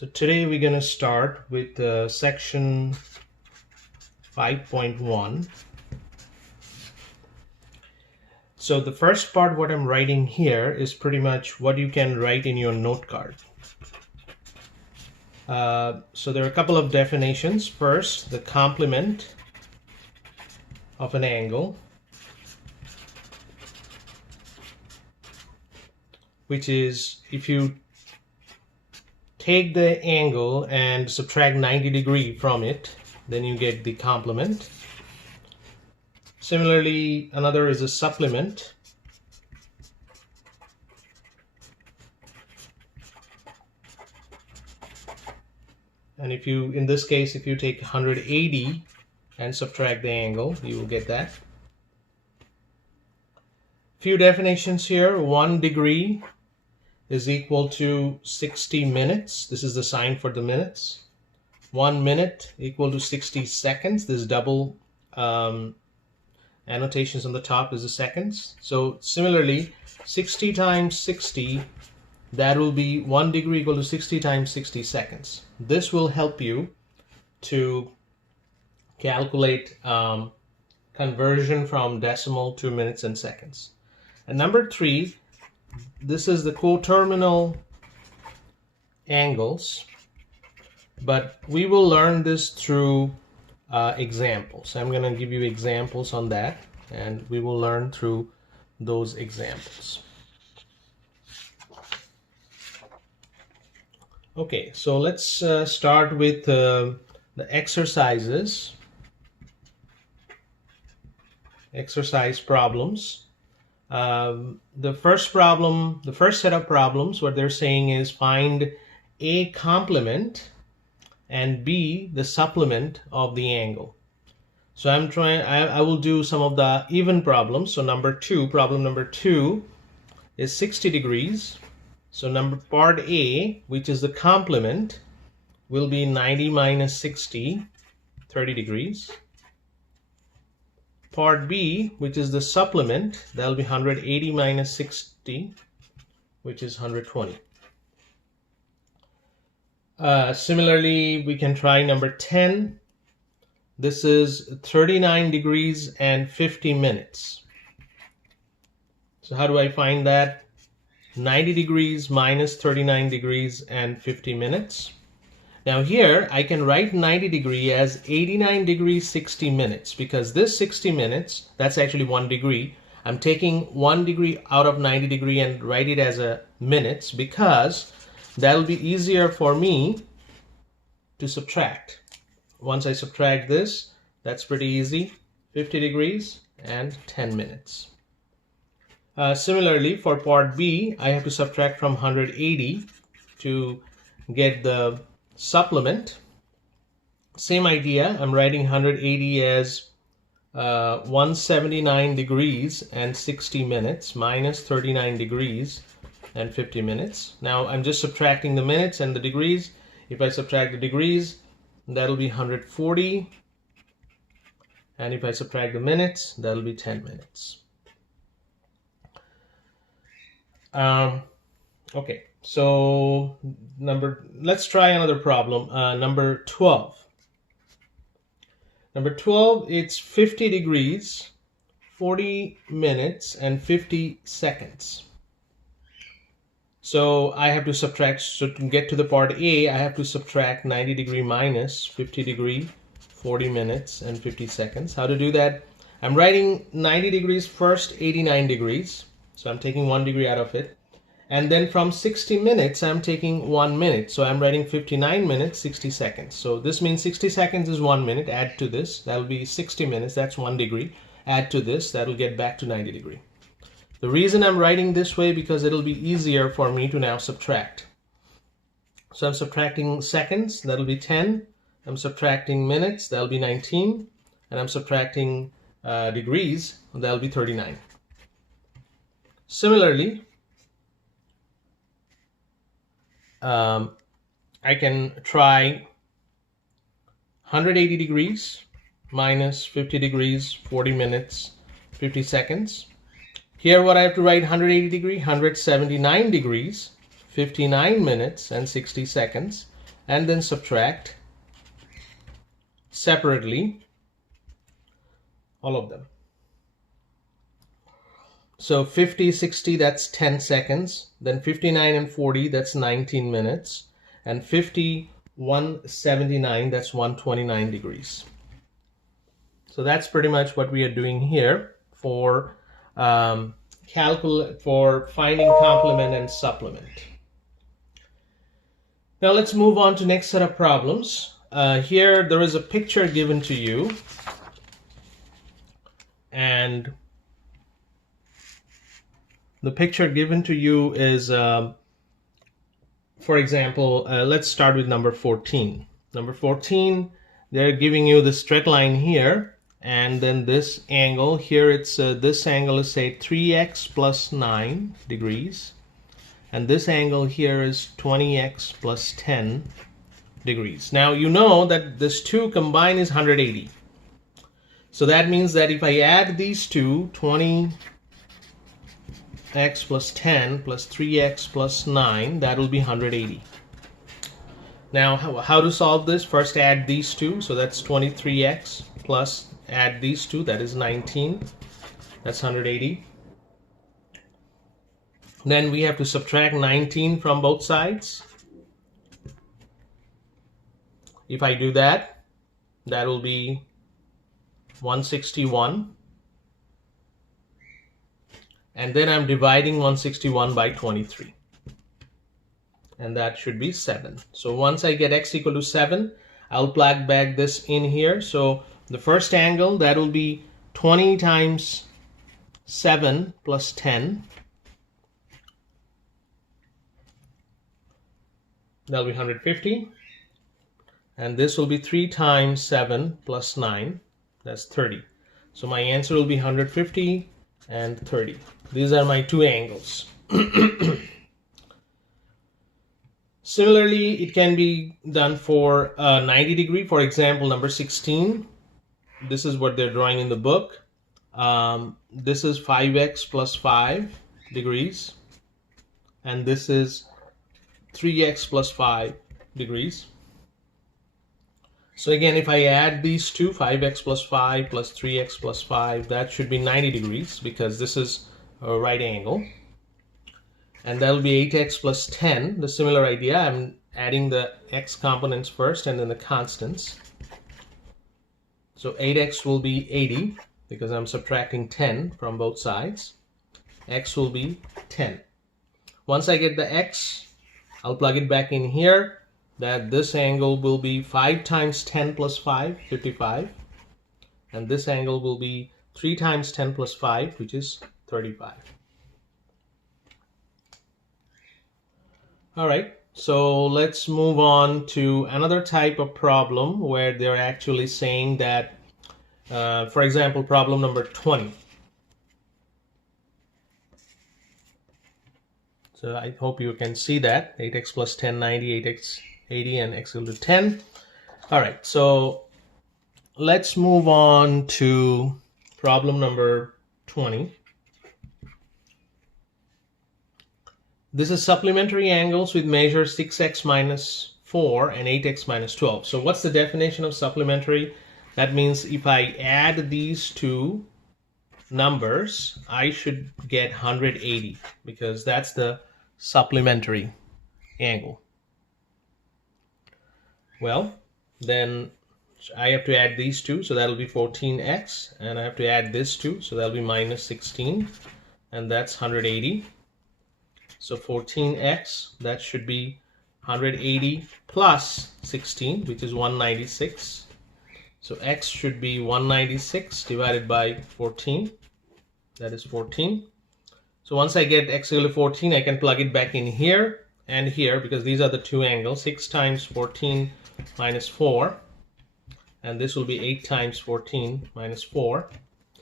So today we're going to start with section 5.1. So the first part, what I'm writing here, is pretty much what you can write in your note card. So there are a couple of definitions. First, the complement of an angle, which is if you take the angle and subtract 90 degrees from it, then you get the complement. Similarly, another is a supplement. And if you, in this case, if you take 180 and subtract the angle, you will get that. Few definitions here. 1 degree is equal to 60 minutes. This is the sign for the minutes. 1 minute equal to 60 seconds. This double annotations on the top is the seconds. So similarly, 60 times 60, that will be 1 degree equal to 60 times 60 seconds. This will help you to calculate conversion from decimal to minutes and seconds. And number 3, this is the coterminal angles, but we will learn this through examples. I'm going to give you examples on that, and we will learn through those examples. Okay, so let's start with the exercises, exercise problems. The first problem, the first set of problems, what they're saying is find A complement and B the supplement of the angle. So I will do some of the even problems. So problem number 2 is 60 degrees. So part A, which is the complement, will be 90 minus 60, 30 degrees. Part B, which is the supplement, that will be 180 minus 60, which is 120. Similarly, we can try number 10. This is 39 degrees and 50 minutes. So how do I find that? 90 degrees minus 39 degrees and 50 minutes. Now here I can write 90 degree as 89 degrees 60 minutes, because this 60 minutes, that's actually 1 degree. I'm taking 1 degree out of 90 degree and write it as a minutes, because that'll be easier for me to subtract. Once I subtract this, that's pretty easy. 50 degrees and 10 minutes. Similarly, for part B, I have to subtract from 180 to get the supplement. Same idea, I'm writing 180 as 179 degrees and 60 minutes minus 39 degrees and 50 minutes. Now I'm just subtracting the minutes and the degrees. If I subtract the degrees, that'll be 140. And if I subtract the minutes, that'll be 10 minutes. Okay, so let's try another problem. Number 12. Number 12, it's 50 degrees, 40 minutes, and 50 seconds. So I have to subtract, so to get to the part A, I have to subtract 90 degree minus 50 degree, 40 minutes, and 50 seconds. How to do that? I'm writing 90 degrees first, 89 degrees. So I'm taking 1 degree out of it. And then from 60 minutes, I'm taking 1 minute. So I'm writing 59 minutes, 60 seconds. So this means 60 seconds is 1 minute. Add to this, that'll be 60 minutes. That's 1 degree. Add to this, that'll get back to 90 degree. The reason I'm writing this way, because it'll be easier for me to now subtract. So I'm subtracting seconds, that'll be 10. I'm subtracting minutes, that'll be 19. And I'm subtracting degrees, that'll be 39. Similarly, I can try 180 degrees minus 50 degrees, 40 minutes, 50 seconds. Here what I have to write 180 degree, 179 degrees, 59 minutes and 60 seconds. and then subtract separately all of them. So 50, 60, that's 10 seconds. Then 59 and 40, that's 19 minutes. And 50, 179, that's 129 degrees. So that's pretty much what we are doing here for finding complement and supplement. Now let's move on to next set of problems. Here there is a picture given to you, and the picture given to you is, for example, let's start with number 14. Number 14, they're giving you the straight line here, and then this angle here, it's this angle is say 3x plus 9 degrees, and this angle here is 20x plus 10 degrees. Now you know that this two combined is 180. So that means that if I add these two, 20x plus 10 plus 3x plus 9, that will be 180. Now how to solve this? First add these two, so that's 23x plus add these two, that is 19, that's 180. Then we have to subtract 19 from both sides. If I do that, that will be 161. And then I'm dividing 161 by 23. And that should be 7. So once I get x equal to 7, I'll plug back this in here. So the first angle, that will be 20 times 7 plus 10. That'll be 150. And this will be 3 times 7 plus 9. That's 30. So my answer will be 150 and 30. These are my two angles. Similarly, it can be done for 90 degree. For example, number 16. This is what they're drawing in the book. This is 5x plus 5 degrees. And this is 3x plus 5 degrees. So again, if I add these two, 5x plus 5 plus 3x plus 5, that should be 90 degrees because this is a right angle. And that will be 8x plus 10. The similar idea, I'm adding the x components first and then the constants. So 8x will be 80 because I'm subtracting 10 from both sides. X will be 10. Once I get the x, I'll plug it back in here. That this angle will be 5 times 10 plus 5, 55. And this angle will be 3 times 10 plus 5, which is 35. All right, so let's move on to another type of problem where they're actually saying that, for example, problem number 20. So I hope you can see that. 8x plus 10, 90, 8x 80, and x equal to 10. All right, so let's move on to problem number 20. This is supplementary angles with measure 6x minus 4 and 8x minus 12. So what's the definition of supplementary? That means if I add these two numbers, I should get 180 because that's the supplementary angle. Well, then I have to add these two, so that'll be 14x, and I have to add this two, so that'll be minus 16, and that's 180. So 14x, that should be 180 plus 16, which is 196. So x should be 196 divided by 14, that is 14. So once I get x equal to 14, I can plug it back in here and here because these are the two angles. 6 times 14 minus 4, and this will be 8 times 14 minus 4.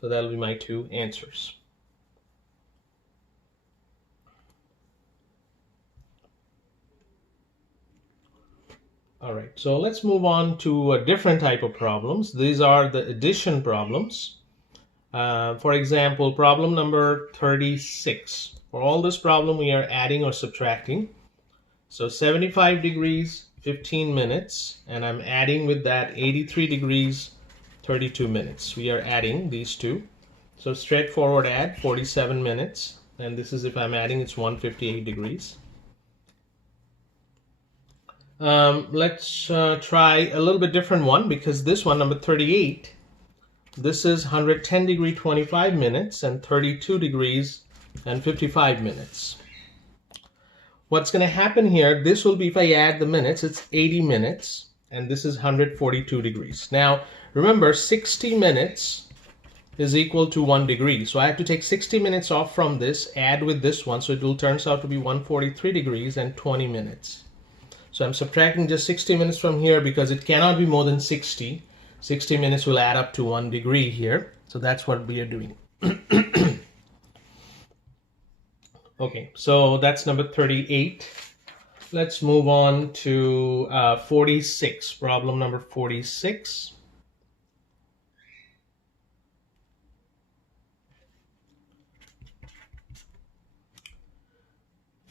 So that'll be my two answers. All right, so let's move on to a different type of problems. These are the addition problems. For example, problem number 36. For all this problem, we are adding or subtracting. So 75 degrees 15 minutes, and I'm adding with that 83 degrees 32 minutes. We are adding these two. So straightforward add 47 minutes, and this is if I'm adding, it's 158 degrees. Let's try a little bit different one, because this one, number 38, this is 110 degree 25 minutes and 32 degrees and 55 minutes. What's going to happen here, this will be, if I add the minutes, it's 80 minutes, and this is 142 degrees. Now, remember, 60 minutes is equal to 1 degree. So I have to take 60 minutes off from this, add with this one, so it will turns out to be 143 degrees and 20 minutes. So I'm subtracting just 60 minutes from here because it cannot be more than 60. 60 minutes will add up to 1 degree here. So that's what we are doing. Okay, so that's number 38. Let's move on to 46, problem number 46.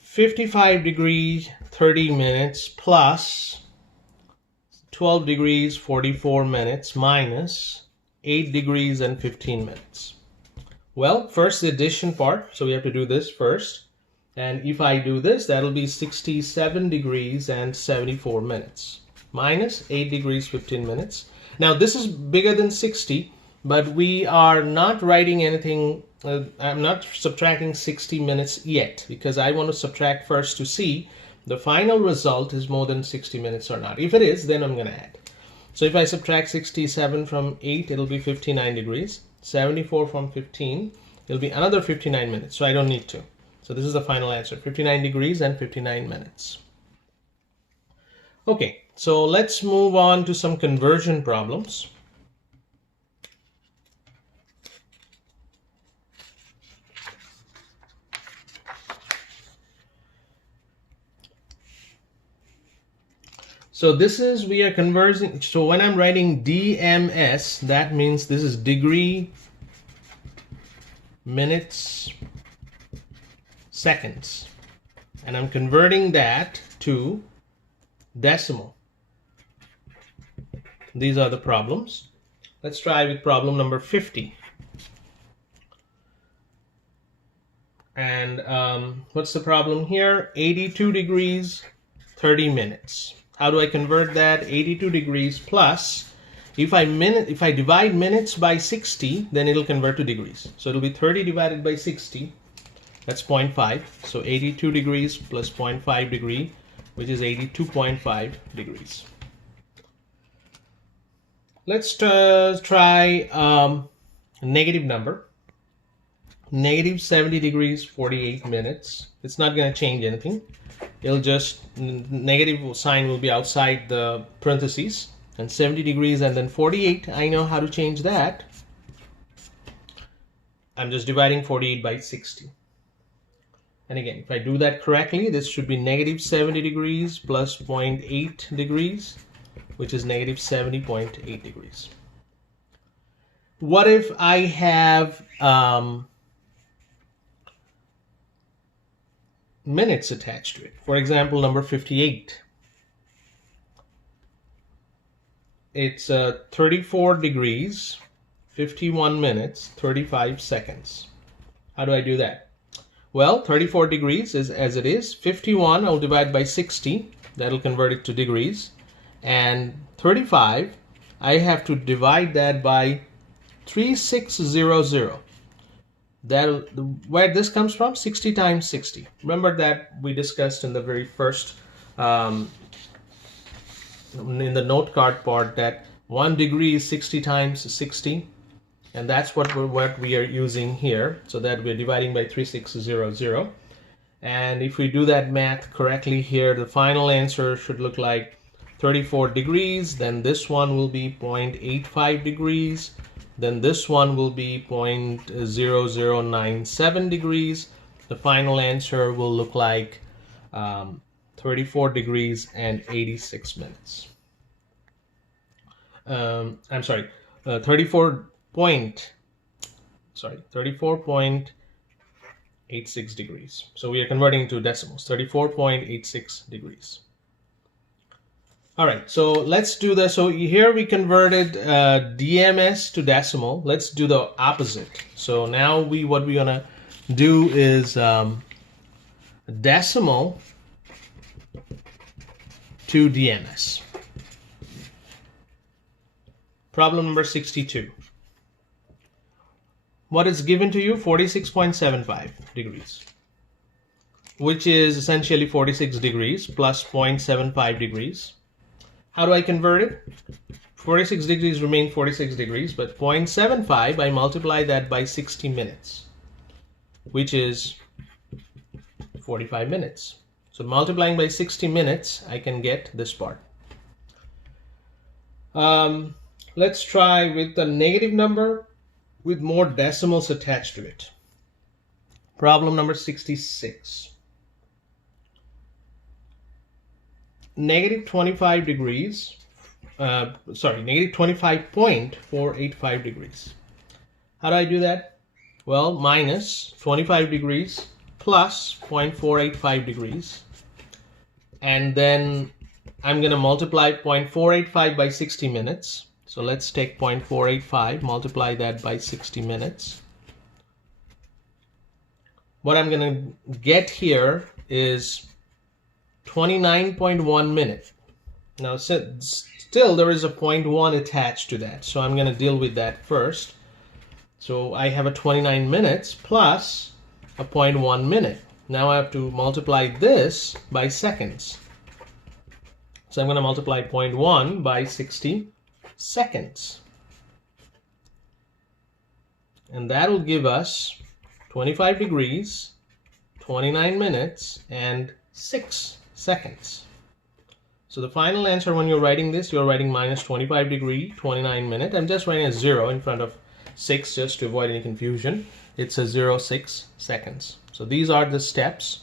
$55 degrees, 30 minutes plus 12 degrees, 44 minutes minus 8 degrees and 15 minutes. Well, first the addition part, so we have to do this first. And if I do this, that'll be 67 degrees and 74 minutes minus 8 degrees, 15 minutes. Now this is bigger than 60, but we are not writing anything. I'm not subtracting 60 minutes yet, because I want to subtract first to see the final result is more than 60 minutes or not. If it is, then I'm going to add. So if I subtract 67 from 8, it'll be 59 degrees. 74 from 15, it'll be another 59 minutes. So I don't need to. So this is the final answer, 59 degrees and 59 minutes. Okay, so let's move on to some conversion problems. So this is, we are converting, so when I'm writing DMS, that means this is degree, minutes, seconds. And I'm converting that to decimal. These are the problems. Let's try with problem number 50. And what's the problem here? 82 degrees, 30 minutes. How do I convert that? 82 degrees plus, if I divide minutes by 60, then it'll convert to degrees. So it'll be 30 divided by 60, that's 0.5. So 82 degrees plus 0.5 degree, which is 82.5 degrees. Let's try a negative number. Negative 70 degrees, 48 minutes. It's not going to change anything. It'll just, negative sign will be outside the parentheses, and 70 degrees and then 48, I know how to change that. I'm just dividing 48 by 60. And again, if I do that correctly, this should be negative 70 degrees plus 0.8 degrees, which is negative 70.8 degrees. What if I have minutes attached to it? For example, number 58. It's 34 degrees, 51 minutes, 35 seconds. How do I do that? Well, 34 degrees is as it is. 51, I'll divide by 60. That'll convert it to degrees. And 35, I have to divide that by 3600. Where this comes from, 60 times 60. Remember that we discussed in the very first, in the note card part, that 1 degree is 60 times 60. And that's what we are using here, so that we're dividing by 3600. And if we do that math correctly here, the final answer should look like 34 degrees. Then this one will be 0.85 degrees. Then this one will be 0.0097 degrees. The final answer will look like 34 degrees and 86 minutes. I'm sorry, 34.86 degrees. So we are converting to decimals, 34.86 degrees. All right, so let's do the, so here we converted DMS to decimal. Let's do the opposite. So now what we're gonna do is decimal to DMS. Problem number 62. What is given to you? 46.75 degrees, which is essentially 46 degrees plus 0.75 degrees. How do I convert it? 46 degrees remain 46 degrees, but 0.75, I multiply that by 60 minutes, which is 45 minutes. So multiplying by 60 minutes, I can get this part. Let's try with a negative number with more decimals attached to it. Problem number 66. Negative 25 degrees, negative 25.485 degrees. How do I do that? Well, minus 25 degrees plus 0.485 degrees. And then I'm going to multiply 0.485 by 60 minutes. So let's take 0.485, multiply that by 60 minutes. What I'm going to get here is 29.1 minute. Now still there is a 0.1 attached to that, so I'm going to deal with that first. So I have a 29 minutes plus a 0.1 minute. Now I have to multiply this by seconds. So I'm going to multiply 0.1 by 60 seconds. And that will give us 25 degrees, 29 minutes, and 6 seconds. So the final answer when you're writing this, you're writing minus 25 degree, 29 minute. I'm just writing a 0 in front of 6 just to avoid any confusion. It's a 0.6 seconds. So these are the steps.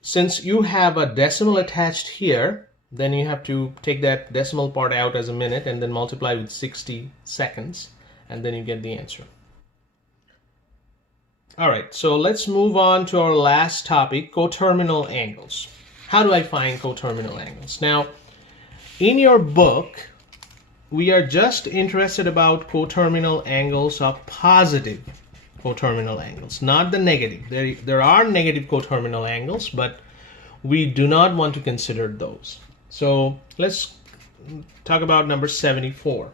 Since you have a decimal attached here, then you have to take that decimal part out as a minute and then multiply with 60 seconds, and then you get the answer. All right, so let's move on to our last topic, coterminal angles. How do I find coterminal angles? Now, in your book, we are just interested about coterminal angles of positive coterminal angles, not the negative. There are negative coterminal angles, but we do not want to consider those. So let's talk about number 74.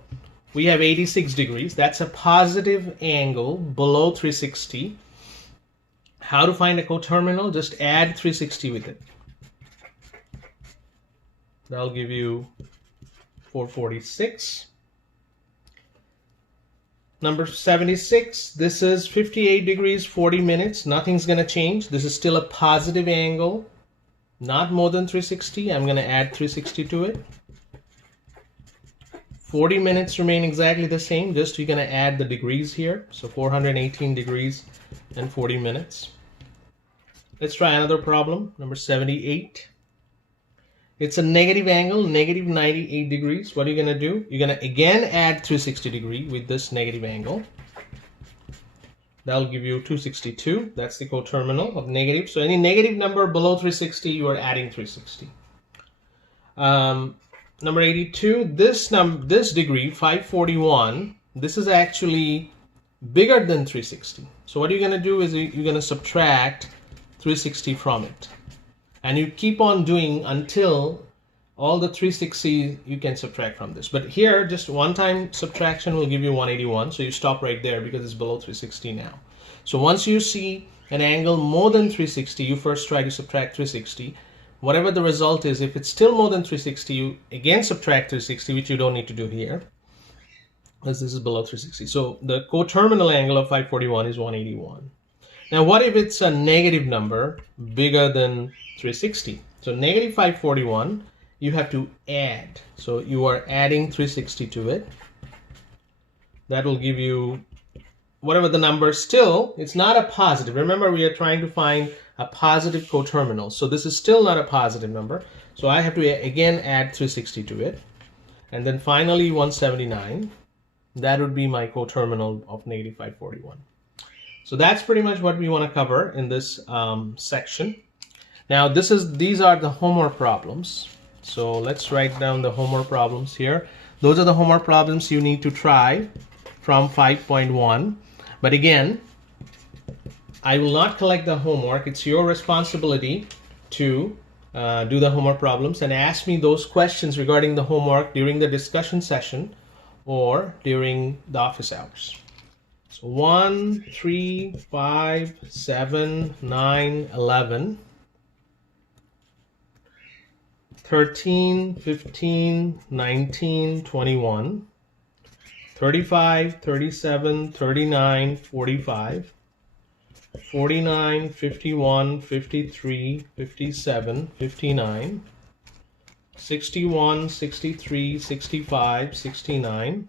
We have 86 degrees. That's a positive angle below 360. How to find a coterminal? Just add 360 with it. That'll give you 446. Number 76, this is 58 degrees, 40 minutes. Nothing's going to change. This is still a positive angle, not more than 360. I'm going to add 360 to it. 40 minutes remain exactly the same, just you're going to add the degrees here. So 418 degrees and 40 minutes. Let's try another problem, number 78. It's a negative angle, negative 98 degrees. What are you going to do? You're going to again add 360 degree with this negative angle. That'll give you 262. That's the coterminal of negative. So any negative number below 360, you are adding 360. Number 82, this degree, 541, this is actually bigger than 360. So what you're going to do is you're going to subtract 360 from it. And you keep on doing until all the 360 you can subtract from this. But here, just one time subtraction will give you 181. So you stop right there because it's below 360 now. So once you see an angle more than 360, you first try to subtract 360. Whatever the result is, if it's still more than 360, you again subtract 360, which you don't need to do here, because this is below 360. So the coterminal angle of 541 is 181. Now what if it's a negative number bigger than 360? So negative 541, you have to add. So you are adding 360 to it. That will give you whatever the number. Still, it's not a positive. Remember, we are trying to find a positive coterminal. So this is still not a positive number. So I have to again add 360 to it. And then finally 179. That would be my coterminal of negative 541. So that's pretty much what we want to cover in this section. Now these are the homework problems. So let's write down the homework problems here. Those are the homework problems you need to try from 5.1. But again, I will not collect the homework. It's your responsibility to do the homework problems and ask me those questions regarding the homework during the discussion session or during the office hours. So 1, 3, 5, 7, 9, 11, 13, 15, 19, 21, 35, 37, 39, 45, 49, 51, 53, 57, 59, 61, 63, 65, 69,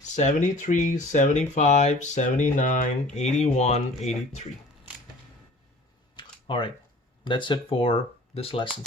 73, 75, 79, 81, 83. All right, that's it for this lesson.